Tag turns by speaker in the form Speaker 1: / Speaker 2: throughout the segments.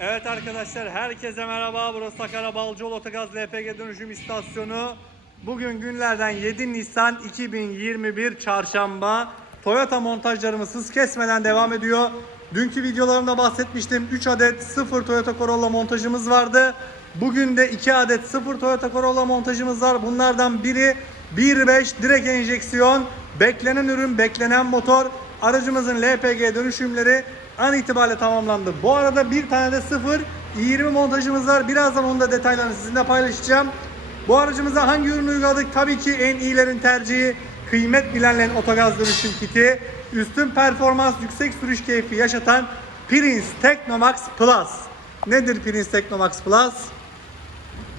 Speaker 1: Evet arkadaşlar herkese merhaba. Burası Sakarya Balcıoğlu Otogaz LPG dönüşüm istasyonu. Bugün günlerden 7 Nisan 2021 Çarşamba. Toyota montajlarımız hız kesmeden devam ediyor. Dünkü videolarımda bahsetmiştim. 3 adet 0 Toyota Corolla montajımız vardı. Bugün de 2 adet 0 Toyota Corolla montajımız var. Bunlardan biri 1.5 direkt enjeksiyon. Beklenen ürün, beklenen motor. Aracımızın LPG dönüşümleri an itibariyle tamamlandı. Bu arada bir tane de 0 20 montajımız var. Birazdan onun da detaylarını sizinle paylaşacağım. Bu aracımıza hangi ürünü uyguladık? Tabii ki en iyilerin tercihi kıymet bilenlerin otogaz dönüşüm kiti. Üstün performans, yüksek sürüş keyfi yaşatan Prince Technomax Plus. Nedir Prince Technomax Plus?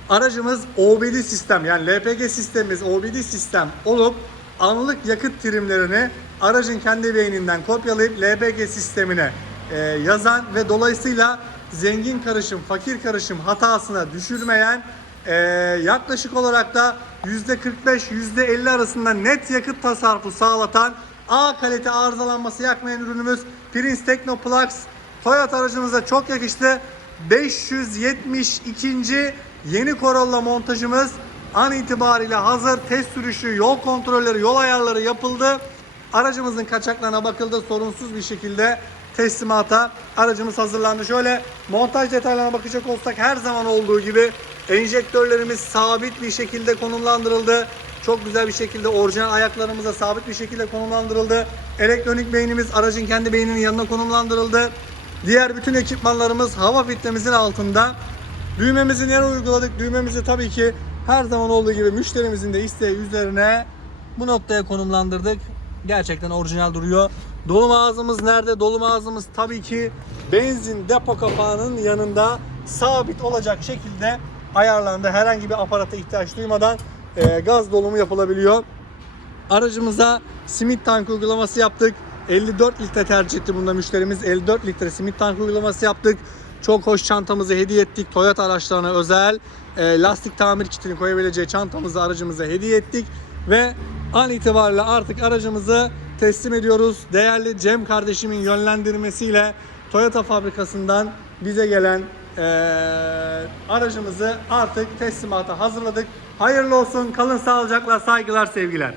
Speaker 1: Aracımız OBD sistem yani LPG sistemimiz OBD sistem olup anlık yakıt trimlerini aracın kendi beyninden kopyalayıp LPG sistemine e, yazan ve dolayısıyla zengin karışım, fakir karışım hatasına düşürmeyen e, yaklaşık olarak da %45 %50 arasında net yakıt tasarrufu sağlatan A kalite arızalanması yakmayan ürünümüz Prince Technoplux Toyota aracımıza çok yakıştı. 572. yeni Corolla montajımız an itibariyle hazır. Test sürüşü, yol kontrolleri, yol ayarları yapıldı. Aracımızın kaçaklarına bakıldı. Sorunsuz bir şekilde teslimata aracımız hazırlandı. Şöyle montaj detaylarına bakacak olsak her zaman olduğu gibi enjektörlerimiz sabit bir şekilde konumlandırıldı. Çok güzel bir şekilde orijinal ayaklarımıza sabit bir şekilde konumlandırıldı. Elektronik beynimiz aracın kendi beyninin yanına konumlandırıldı. Diğer bütün ekipmanlarımız hava filtremizin altında. Düğmemizi nereye uyguladık? Düğmemizi tabii ki her zaman olduğu gibi müşterimizin de isteği üzerine bu noktaya konumlandırdık. Gerçekten orijinal duruyor. Dolum ağzımız nerede? Dolum ağzımız tabii ki benzin depo kapağının yanında sabit olacak şekilde ayarlandı. Herhangi bir aparata ihtiyaç duymadan e, gaz dolumu yapılabiliyor. Aracımıza simit tank uygulaması yaptık. 54 litre tercih etti bunda müşterimiz. 54 litre simit tank uygulaması yaptık. Çok hoş çantamızı hediye ettik. Toyota araçlarına özel e, lastik tamir kitini koyabileceği çantamızı aracımıza hediye ettik. Ve an itibariyle artık aracımızı teslim ediyoruz. Değerli Cem kardeşimin yönlendirmesiyle Toyota fabrikasından bize gelen e, aracımızı artık teslimata hazırladık. Hayırlı olsun. Kalın sağlıcakla. Saygılar, sevgiler.